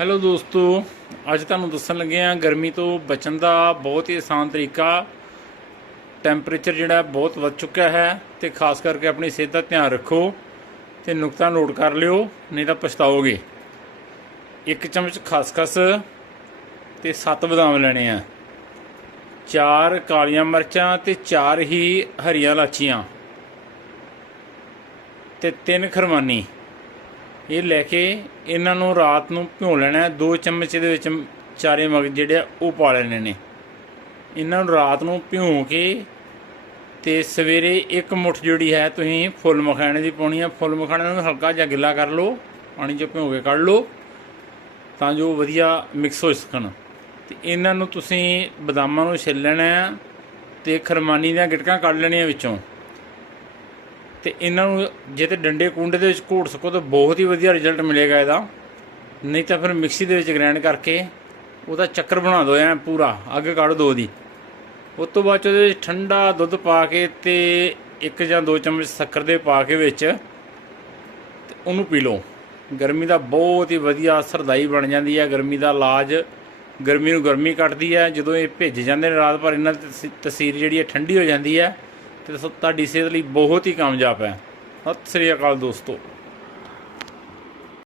Hello ਦੋਸਤੋ, ਅੱਜ ਤੁਹਾਨੂੰ ਦੱਸਣ ਲੱਗੇ ਆ ਗਰਮੀ ਤੋਂ ਬਚਣ ਦਾ ਬਹੁਤ ਹੀ ਆਸਾਨ ਤਰੀਕਾ। ਟੈਂਪਰੇਚਰ ਜਿਹੜਾ ਬਹੁਤ ਵੱਧ ਚੁੱਕਿਆ ਹੈ ਤੇ ਖਾਸ ਕਰਕੇ ਆਪਣੀ ਸਿਹਤ ਦਾ ਧਿਆਨ ਰੱਖੋ ਤੇ ਨੁਕਤਾ ਨੋਟ ਕਰ ਲਿਓ, ਨਹੀਂ ਤਾਂ ਪਛਤਾਓਗੇ। ਇੱਕ ਚਮਚ ਖਸਖਸ ਤੇ 7 ਬਦਾਮ ਲੈਣੇ ਆ। ਚਾਰ ਕਾਲੀਆਂ ਮਿਰਚਾਂ ਤੇ ਚਾਰ ਹੀ ਹਰੀਆਂ ਲਾਚੀਆਂ ਤੇ ਤਿੰਨ ਖਰਮਾਨੀ। ਇਹ ਲੈ ਕੇ ਇਹਨਾਂ ਨੂੰ ਰਾਤ ਨੂੰ ਭਿਉਂ ਲੈਣਾ ਦੋ ਚਮਚ ਇਹਦੇ ਵਿੱਚ ਚਾਰੇ ਮਗਜ਼ ਜਿਹੜੇ ਆ, ਉਹ ਪਾ ਲੈਣੇ ਨੇ। ਇਹਨਾਂ ਨੂੰ ਰਾਤ ਨੂੰ ਭਿਉਂ ਕੇ ਤੇ ਸਵੇਰੇ ਇੱਕ ਮੁੱਠ ਜਿਹੜੀ ਹੈ, ਤੁਸੀਂ ਫੁੱਲ ਮਖਾਣੇ ਦੀ ਪਾਉਣੀ ਆ। ਫੁੱਲ ਮਖਾਣੇ ਨੂੰ ਹਲਕਾ ਜਿਹਾ ਗਿੱਲਾ ਕਰ ਲਓ, ਪਾਣੀ 'ਚ ਭਿਉਂ ਕੇ ਕੱਢ ਲਓ, ਤਾਂ ਜੋ ਵਧੀਆ ਮਿਕਸ ਹੋ ਸਕਣ। ਤੇ ਇਹਨਾਂ ਨੂੰ ਤੁਸੀਂ ਬਦਾਮਾਂ ਨੂੰ ਛਿੱਲ ਲੈਣਾ ਹੈ ਤੇ ਖਰਮਾਨੀ ਦੀਆਂ ਗਿਟਕਾਂ ਕੱਢ ਲੈਣੀਆਂ ਵਿੱਚੋਂ। ਤੇ ਇਹਨਾਂ ਨੂੰ ਜੇ ਤੇ ਡੰਡੇ ਕੁੰਡੇ ਦੇ ਵਿੱਚ ਘੋਟ ਸਕੋ ਤਾਂ ਬਹੁਤ ਹੀ ਵਧੀਆ ਰਿਜ਼ਲਟ ਮਿਲੇਗਾ ਇਹਦਾ। ਨਹੀਂ ਤਾਂ ਫਿਰ ਮਿਕਸੀ ਦੇ ਵਿੱਚ ਗ੍ਰਾਈਂਡ ਕਰਕੇ ਉਹਦਾ ਚੱਕਰ ਬਣਾ ਦਿਓ ਐ ਪੂਰਾ, ਅੱਗ ਕੱਢ ਦਿਓ ਦੀ ਉਸ ਤੋਂ ਬਾਅਦ 'ਚ ਉਹਦੇ ਵਿੱਚ ਠੰਡਾ ਦੁੱਧ ਪਾ ਕੇ ਤੇ ਇੱਕ ਜਾਂ ਦੋ ਚਮਚ ਸ਼ੱਕਰ ਦੇ ਪਾ ਕੇ ਵਿੱਚ ਤੇ ਉਹਨੂੰ ਪੀ ਲਓ। ਗਰਮੀ ਦਾ ਬਹੁਤ ਹੀ ਵਧੀਆ ਸਰਦਾਈ ਬਣ ਜਾਂਦੀ ਹੈ। ਗਰਮੀ ਦਾ ਇਲਾਜ ਗਰਮੀ ਨੂੰ ਗਰਮੀ ਕੱਟਦੀ ਹੈ। ਜਦੋਂ ਇਹ ਭਿੱਜ ਜਾਂਦੇ ਨੇ ਰਾਤ ਭਰ, ਇਹਨਾਂ ਦੀ ਤਸੀ- ਤਸੀਰ ਜਿਹੜੀ ਹੈ ਠੰਡੀ ਹੋ ਜਾਂਦੀ ਹੈ। ਤੇ ਸੋ ਤੁਹਾਡੀ ਸਿਹਤ ਲਈ ਬਹੁਤ ਹੀ ਕਾਮਯਾਬ ਹੈ। ਸਤਿ ਸ੍ਰੀ ਅਕਾਲ ਦੋਸਤੋ।